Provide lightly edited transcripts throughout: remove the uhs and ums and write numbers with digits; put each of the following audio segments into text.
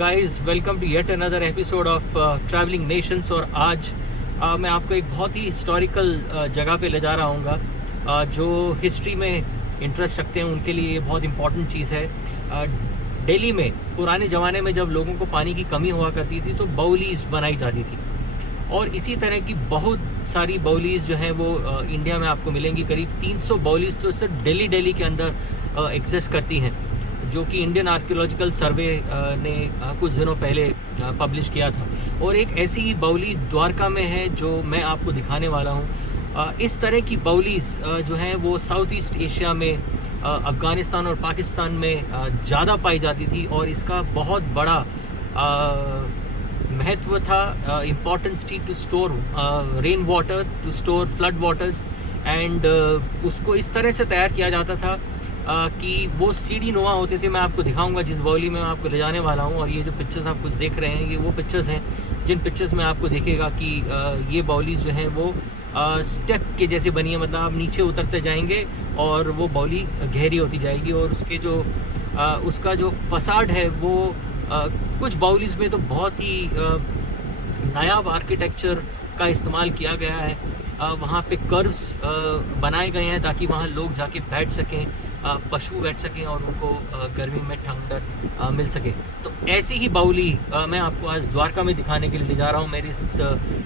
Guys, welcome to yet another episode of travelling nations. और आज मैं आपको एक बहुत ही हिस्टोरिकल जगह पे ले जा रहा हूँ जो हिस्ट्री में इंटरेस्ट रखते हैं उनके लिए ये बहुत इम्पॉर्टेंट चीज़ है। दिल्ली में पुराने ज़माने में जब लोगों को पानी की कमी हुआ करती थी तो बाउलीज बनाई जाती थी, और इसी तरह की बहुत सारी बाउलीज जो हैं वो इंडिया में आपको मिलेंगी। करीब 300 बाउलीज तो सिर्फ दिल्ली के अंदर एग्जिस्ट करती हैं, जो कि इंडियन आर्कियोलॉजिकल सर्वे ने कुछ दिनों पहले पब्लिश किया था। और एक ऐसी ही बाउली द्वारका में है जो मैं आपको दिखाने वाला हूँ। इस तरह की बाउलीज जो हैं वो साउथ ईस्ट एशिया में अफ़गानिस्तान और पाकिस्तान में ज़्यादा पाई जाती थी, और इसका बहुत बड़ा महत्व था, इम्पॉर्टेंस थी to store rain water, to store flood waters. And उसको इस तरह से तैयार किया जाता था कि वो सीढ़ी नुमा होते थे। मैं आपको दिखाऊंगा जिस बाउली में मैं आपको ले जाने वाला हूँ। और ये जो पिक्चर्स आप कुछ देख रहे हैं ये वो पिक्चर्स हैं जिन पिक्चर्स में आपको देखेगा कि ये बाउलीज जो हैं वो स्टेप के जैसे बनी है। मतलब आप नीचे उतरते जाएंगे और वो बाउली गहरी होती जाएगी, और उसके जो उसका जो फसाड है वो कुछ बाउलीज में तो बहुत ही नायाब आर्किटेक्चर का इस्तेमाल किया गया है। वहाँ पे कर्व्स बनाए गए हैं ताकि वहाँ लोग जाके बैठ सकें, पशु बैठ सकें और उनको गर्मी में ठंडक मिल सके। तो ऐसी ही बाउली मैं आपको आज द्वारका में दिखाने के लिए ले जा रहा हूँ मेरे इस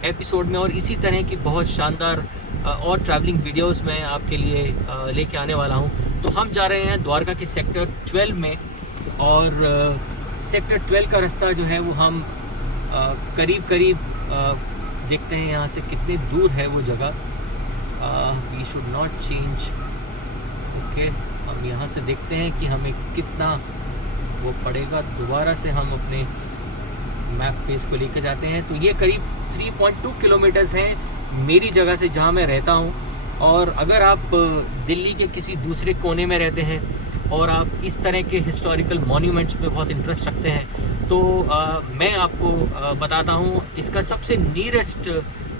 एपिसोड में। और इसी तरह की बहुत शानदार और ट्रैवलिंग वीडियोस मैं आपके लिए लेके आने वाला हूँ। तो हम जा रहे हैं द्वारका के सेक्टर 12 में, और सेक्टर 12 का रास्ता जो है वो हम करीब देखते हैं यहाँ से कितनी दूर है वो जगह। We should not change. Okay, हम यहाँ से देखते हैं कि हमें कितना वो पड़ेगा। दोबारा से हम अपने मैप पे इसको लेकर जाते हैं। तो ये करीब 3.2 किलोमीटर्स हैं मेरी जगह से जहाँ मैं रहता हूँ। और अगर आप दिल्ली के किसी दूसरे कोने में रहते हैं और आप इस तरह के हिस्टोरिकल मॉन्यूमेंट्स में बहुत इंटरेस्ट रखते हैं तो मैं आपको बताता हूँ इसका सबसे नियरेस्ट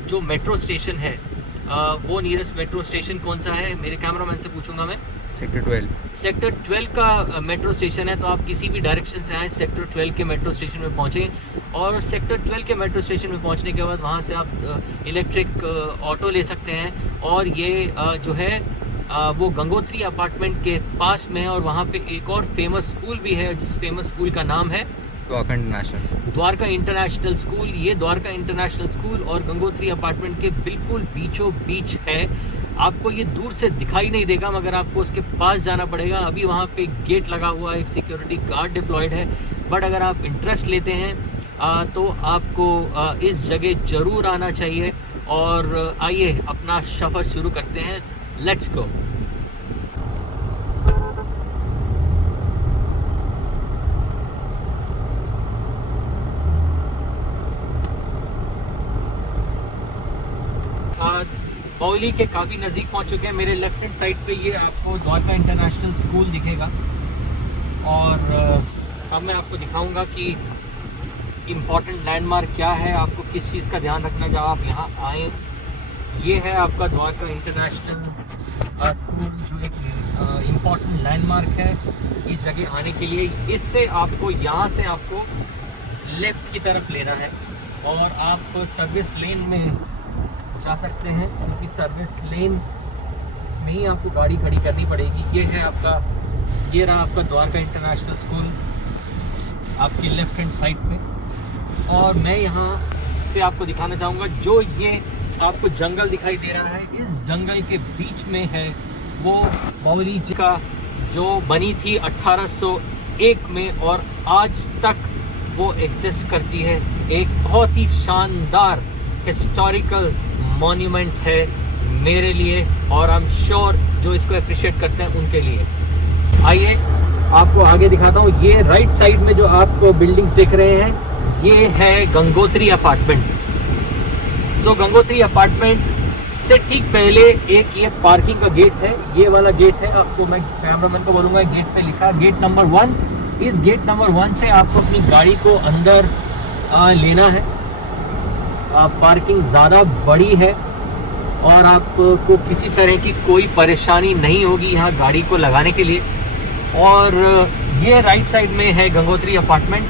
जो मेट्रो स्टेशन है वो नियरेस्ट मेट्रो स्टेशन कौन सा है। मेरे कैमरामैन से पूछूंगा मैं। सेक्टर 12 का मेट्रो स्टेशन है। तो आप किसी भी डायरेक्शन से आए सेक्टर 12 के मेट्रो स्टेशन में पहुँचें, और सेक्टर 12 के मेट्रो स्टेशन में पहुँचने के बाद वहाँ से आप इलेक्ट्रिक ऑटो ले सकते हैं। और ये जो है वो गंगोत्री अपार्टमेंट के पास में है। और वहाँ पे एक और फेमस स्कूल भी है जिस फेमस स्कूल का नाम है द्वारका इंटरनेशनल स्कूल। ये द्वारका इंटरनेशनल स्कूल और गंगोत्री अपार्टमेंट के बिल्कुल बीचों बीच है। आपको ये दूर से दिखाई नहीं देगा, मगर आपको उसके पास जाना पड़ेगा। अभी वहाँ पे गेट लगा हुआ है, एक सिक्योरिटी गार्ड डिप्लॉयड है। बट अगर आप इंटरेस्ट लेते हैं तो आपको इस जगह ज़रूर आना चाहिए। और आइए अपना सफ़र शुरू करते हैं। Let's go. बाउली के काफ़ी नज़दीक पहुंच चुके हैं। मेरे लेफ्ट हैंड साइड पे ये आपको द्वारका इंटरनेशनल स्कूल दिखेगा। और अब मैं आपको दिखाऊंगा कि इम्पॉर्टेंट लैंडमार्क क्या है, आपको किस चीज़ का ध्यान रखना जब आप यहाँ आएँ। ये है आपका द्वारका इंटरनेशनल स्कूल, जो एक इम्पॉर्टेंट लैंडमार्क है इस जगह आने के लिए। इससे आपको यहाँ से आपको लेफ़्ट की तरफ लेना है और आप सर्विस लेन में जा सकते हैं, क्योंकि सर्विस लेन में ही आपको गाड़ी खड़ी करनी पड़ेगी। ये है आपका, ये रहा आपका द्वारका इंटरनेशनल स्कूल आपकी लेफ्ट हैंड साइड पे। और मैं यहाँ से आपको दिखाना चाहूँगा जो ये आपको जंगल दिखाई दे रहा है, इस जंगल के बीच में है वो बाउली का जो बनी थी 1801 में, और आज तक वो एग्जिस्ट करती है। एक बहुत ही शानदार हिस्टोरिकल मॉन्यूमेंट है मेरे लिए, और आई एम श्योर जो इसको अप्रिशिएट करते हैं उनके लिए। आइए आपको आगे दिखाता हूँ। ये राइट साइड में जो आपको बिल्डिंग्स दिख रहे हैं ये है गंगोत्री अपार्टमेंट। सो गंगोत्री अपार्टमेंट से ठीक पहले एक ये पार्किंग का गेट है, ये वाला गेट है। आपको मैं कैमरामैन को बोलूँगा गेट पे लिखा गेट नंबर 1। इस गेट नंबर 1 से आपको अपनी गाड़ी को अंदर लेना है। पार्किंग ज़्यादा बड़ी है और आपको किसी तरह की कोई परेशानी नहीं होगी यहाँ गाड़ी को लगाने के लिए। और ये राइट साइड में है गंगोत्री अपार्टमेंट।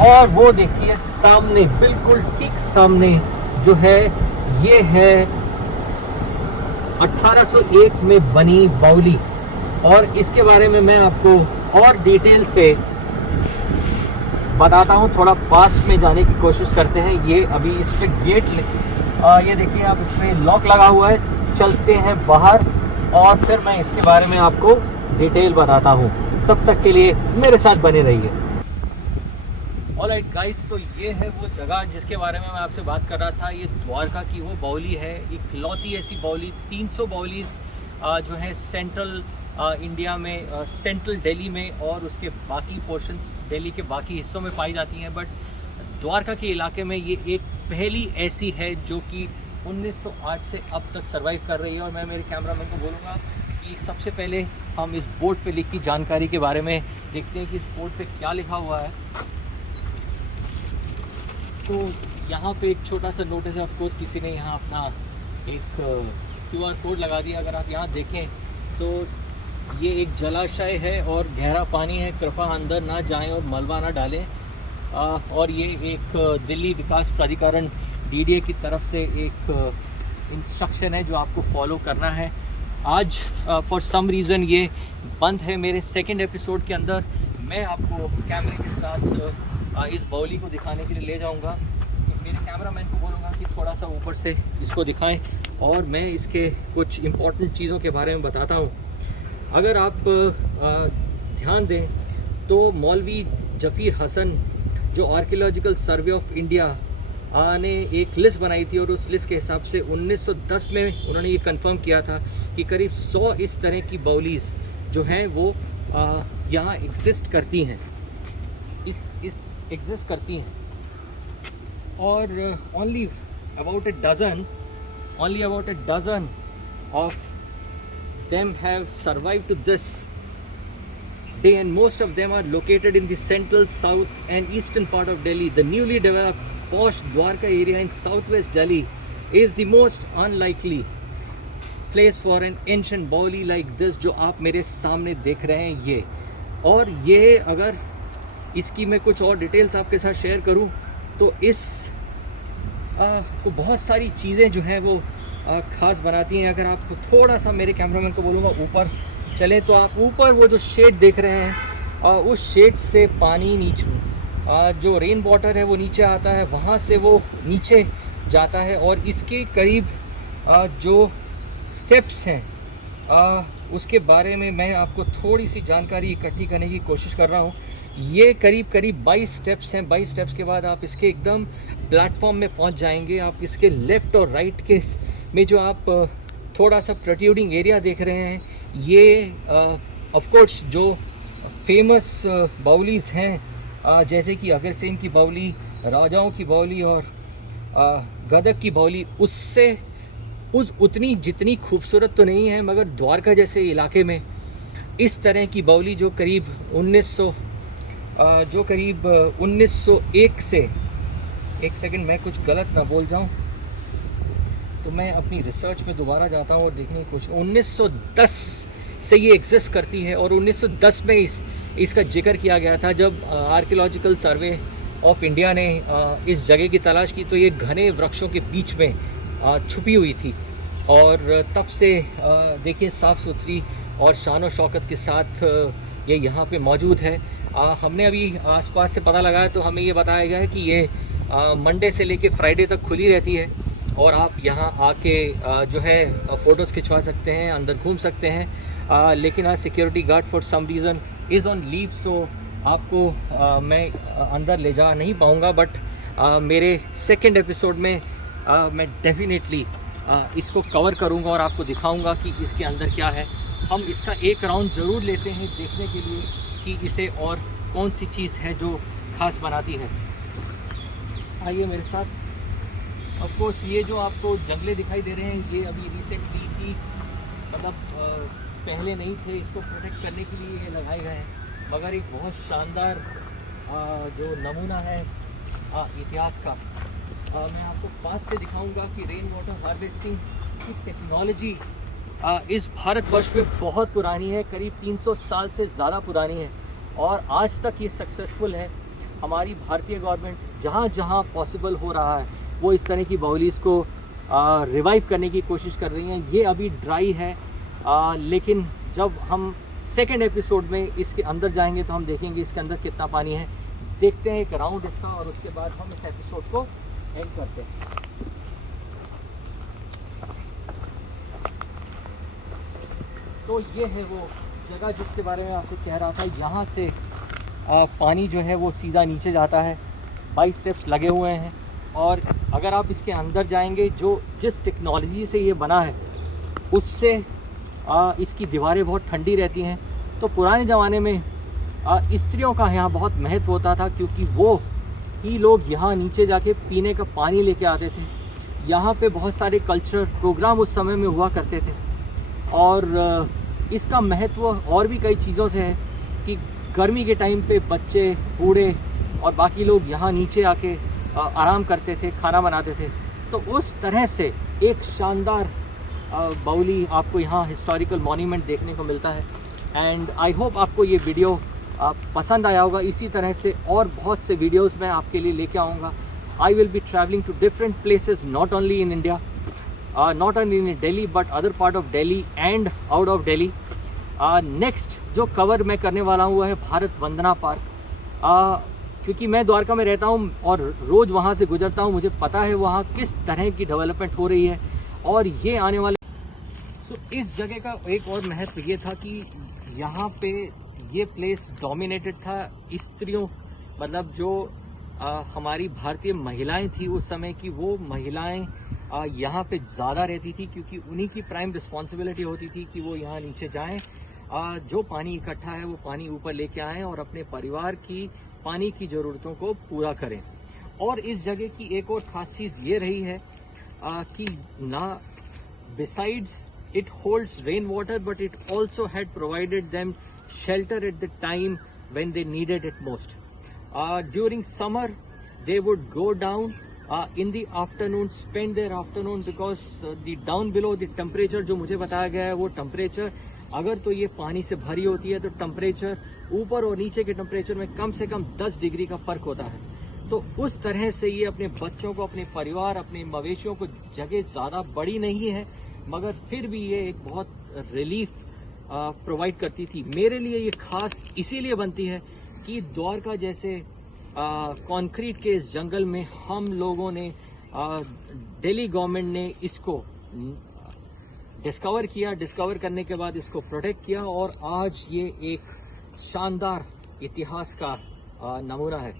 और वो देखिए सामने, बिल्कुल ठीक सामने जो है, ये है 1801 में बनी बावली। और इसके बारे में मैं आपको और डिटेल से बताता हूँ। थोड़ा पास में जाने की कोशिश करते हैं। ये अभी इस पे गेट ये देखिए आप, इस पे लॉक लगा हुआ है। चलते हैं बाहर और फिर मैं इसके बारे में आपको डिटेल बताता हूँ। तब तक के लिए मेरे साथ बने रहिए। ऑलराइट गाइस, तो ये है वो जगह जिसके बारे में मैं आपसे बात कर रहा था। ये द्वारका की वो बावली है, इकलौती ऐसी बावली। 300 बावलीज जो है सेंट्रल इंडिया में, सेंट्रल दिल्ली में और उसके बाकी पोर्शंस दिल्ली के बाकी हिस्सों में पाई जाती हैं। बट द्वारका के इलाके में ये एक पहली ऐसी है जो कि 1908 से अब तक सर्वाइव कर रही है। और मैं मेरे कैमरामैन को बोलूँगा कि सबसे पहले हम इस बोर्ड पे लिखी जानकारी के बारे में देखते हैं कि इस बोर्ड पे क्या लिखा हुआ है। तो यहाँ पे एक छोटा सा नोटिस है। ऑफ कोर्स किसी ने यहाँ अपना एक QR कोड लगा दिया। अगर आप यहाँ देखें तो ये एक जलाशय है और गहरा पानी है, कृपया अंदर ना जाएं और मलबा ना डालें। और ये एक दिल्ली विकास प्राधिकरण DDA की तरफ से एक इंस्ट्रक्शन है जो आपको फॉलो करना है। आज फॉर सम रीज़न ये बंद है। मेरे सेकंड एपिसोड के अंदर मैं आपको कैमरे के साथ इस बावली को दिखाने के लिए ले जाऊंगा। मेरे कैमरामैन को बोलूँगा कि थोड़ा सा ऊपर से इसको दिखाएं और मैं इसके कुछ इम्पोर्टेंट चीज़ों के बारे में बताता हूँ। अगर आप ध्यान दें तो मौलवी जफ़ीर हसन जो आर्कियोलॉजिकल सर्वे ऑफ इंडिया ने एक लिस्ट बनाई थी और उस लिस्ट के हिसाब से 1910 में उन्होंने ये कंफर्म किया था कि करीब 100 इस तरह की बावलीज़ जो हैं वो यहाँ एग्जिस्ट करती हैं, इस एग्जिस्ट करती हैं। और only about A dozen of them have survived to this day, and most of them are located in the central, south and eastern part of Delhi. The newly developed posh Dwarka area in southwest Delhi is the most unlikely place for an ancient bauli like this जो आप मेरे सामने देख रहे हैं ये। और ये अगर इसकी मैं कुछ और डिटेल्स आपके साथ शेयर करूं तो इस को बहुत सारी चीज़ें जो हैं वो ख़ास बनाती हैं। अगर आपको थोड़ा सा, मेरे कैमरामैन को बोलूँगा ऊपर चले, तो आप ऊपर वो जो शेड देख रहे हैं उस शेड से पानी नीचे जो रेन वाटर है वो नीचे आता है, वहाँ से वो नीचे जाता है। और इसके करीब जो स्टेप्स हैं उसके बारे में मैं आपको थोड़ी सी जानकारी इकट्ठी करने की कोशिश कर रहा हूँ। ये करीब 22 स्टेप्स हैं। 22 स्टेप्स के बाद आप इसके एकदम प्लेटफॉर्म में पहुँच जाएंगे। आप इसके लेफ़्ट और राइट के में जो आप थोड़ा सा प्रोट्रूडिंग एरिया देख रहे हैं, ये ऑफ कोर्स जो फेमस बावलीज़ हैं जैसे कि अगरसेन की बावली, राजाओं की बावली और गदक की बावली, उससे उतनी जितनी खूबसूरत तो नहीं है, मगर द्वारका जैसे इलाके में इस तरह की बावली जो करीब 1901 से, एक सेकंड मैं कुछ गलत ना बोल जाऊं तो मैं अपनी रिसर्च में दोबारा जाता हूं और देखने की कोशिश। 1910 से ये एग्जिस्ट करती है और 1910 में इसका जिक्र किया गया था जब आर्कियोलॉजिकल सर्वे ऑफ इंडिया ने इस जगह की तलाश की, तो ये घने वृक्षों के बीच में छुपी हुई थी। और तब से देखिए साफ़ सुथरी और शान और शौकत के साथ ये यहाँ पे मौजूद है। हमने अभी आसपास से पता लगाया तो हमें ये बताया गया है कि ये मंडे से लेके फ्राइडे तक खुली रहती है और आप यहाँ आके जो है फ़ोटोज़ खिंचवा सकते हैं, अंदर घूम सकते हैं। लेकिन आज security guard for some reason is on leave, so आपको मैं अंदर ले जा नहीं पाऊँगा। बट मेरे सेकंड एपिसोड में मैं डेफिनेटली इसको कवर करूँगा और आपको दिखाऊँगा कि इसके अंदर क्या है। हम इसका एक राउंड ज़रूर लेते हैं देखने के लिए कि इसे और कौन सी चीज़ है जो ख़ास बनाती है। आइए मेरे साथ। ऑफ कोर्स ये जो आपको जंगले दिखाई दे रहे हैं ये अभी रिसेंटली की, मतलब पहले नहीं थे, इसको प्रोटेक्ट करने के लिए ये लगाए गए हैं। मगर एक बहुत शानदार जो नमूना है इतिहास का, मैं आपको पास से दिखाऊंगा कि रेन वाटर हार्वेस्टिंग की टेक्नोलॉजी इस भारतवर्ष में बहुत पुरानी है, करीब 300 साल से ज़्यादा पुरानी है और आज तक ये सक्सेसफुल है। हमारी भारतीय गवर्नमेंट जहाँ जहाँ पॉसिबल हो रहा है वो इस तरह की बाउलीज को रिवाइव करने की कोशिश कर रही हैं। ये अभी ड्राई है, लेकिन जब हम सेकेंड एपिसोड में इसके अंदर जाएंगे तो हम देखेंगे इसके अंदर कितना पानी है। देखते हैं एक राउंड इसका और उसके बाद हम इस एपिसोड को एंड करते हैं। तो ये है वो जगह जिसके बारे में आपको कह रहा था। यहाँ से पानी जो है वो सीधा नीचे जाता है। 22 स्टेप्स लगे हुए हैं और अगर आप इसके अंदर जाएंगे, जो जिस टेक्नोलॉजी से ये बना है उससे इसकी दीवारें बहुत ठंडी रहती हैं। तो पुराने ज़माने में स्त्रियों का यहाँ बहुत महत्व होता था, क्योंकि वो ही लोग यहाँ नीचे जाके पीने का पानी लेके आते थे। यहाँ पे बहुत सारे कल्चरल प्रोग्राम उस समय में हुआ करते थे और इसका महत्व और भी कई चीज़ों से है कि गर्मी के टाइम पे बच्चे, बूढ़े और बाकी लोग यहाँ नीचे आके आराम करते थे, खाना बनाते थे। तो उस तरह से एक शानदार बाउली आपको यहाँ हिस्टोरिकल मॉन्यूमेंट देखने को मिलता है। एंड आई होप आपको ये वीडियो पसंद आया होगा। इसी तरह से और बहुत से वीडियोस मैं आपके लिए लेके आऊँगा। I will be travelling to different places, not only in India, not only in Delhi but other part of Delhi and out of Delhi. Next जो कवर मैं करने वाला हूँ वो है भारत वंदना पार्क, क्योंकि मैं द्वारका में रहता हूँ और रोज़ वहाँ से गुजरता हूँ। मुझे पता है वहाँ किस तरह की डेवलपमेंट हो रही है और ये आने वाले इस जगह का एक और महत्व ये था कि यहाँ पे ये प्लेस डोमिनेटेड था स्त्रियों, मतलब जो हमारी भारतीय महिलाएं थी उस समय की, वो महिलाएं यहाँ पे ज़्यादा रहती थी, क्योंकि उन्हीं की प्राइम रिस्पॉन्सिबिलिटी होती थी कि वो यहाँ नीचे जाएं, जो पानी इकट्ठा है वो पानी ऊपर लेके आएं और अपने परिवार की पानी की ज़रूरतों को पूरा करें। और इस जगह की एक और ख़ास चीज़ ये रही है कि ना besides it holds rain water but it also had provided them shelter at the time when they needed it most. During summer they would go down in the afternoon, spend their afternoon, because the down below the temperature जो मुझे बताया गया है वो temperature, अगर तो ये पानी से भरी होती है तो टेम्परेचर ऊपर और नीचे के टेम्परेचर में कम से कम 10 डिग्री का फ़र्क होता है। तो उस तरह से ये अपने बच्चों को, अपने परिवार, अपने मवेशियों को, जगह ज़्यादा बड़ी नहीं है मगर फिर भी ये एक बहुत रिलीफ प्रोवाइड करती थी। मेरे लिए ये खास इसीलिए बनती है कि द्वारका जैसे कंक्रीट के इस जंगल में हम लोगों ने, दिल्ली गवर्नमेंट ने इसको डिस्कवर किया, डिस्कवर करने के बाद इसको प्रोटेक्ट किया और आज ये एक शानदार इतिहास का नमूना है।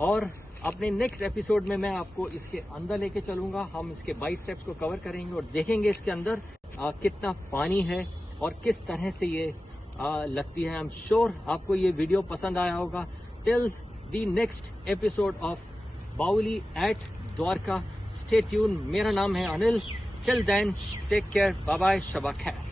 और अपने नेक्स्ट एपिसोड में मैं आपको इसके अंदर लेके चलूँगा। हम इसके 22 स्टेप्स को कवर करेंगे और देखेंगे इसके अंदर कितना पानी है और किस तरह से ये लगती है। आई एम श्योर आपको ये वीडियो पसंद आया होगा। Till the next episode of Baoli at Dwarka, stay tune. मेरा नाम है Anil. Till then take care, bye bye, शबा खैर।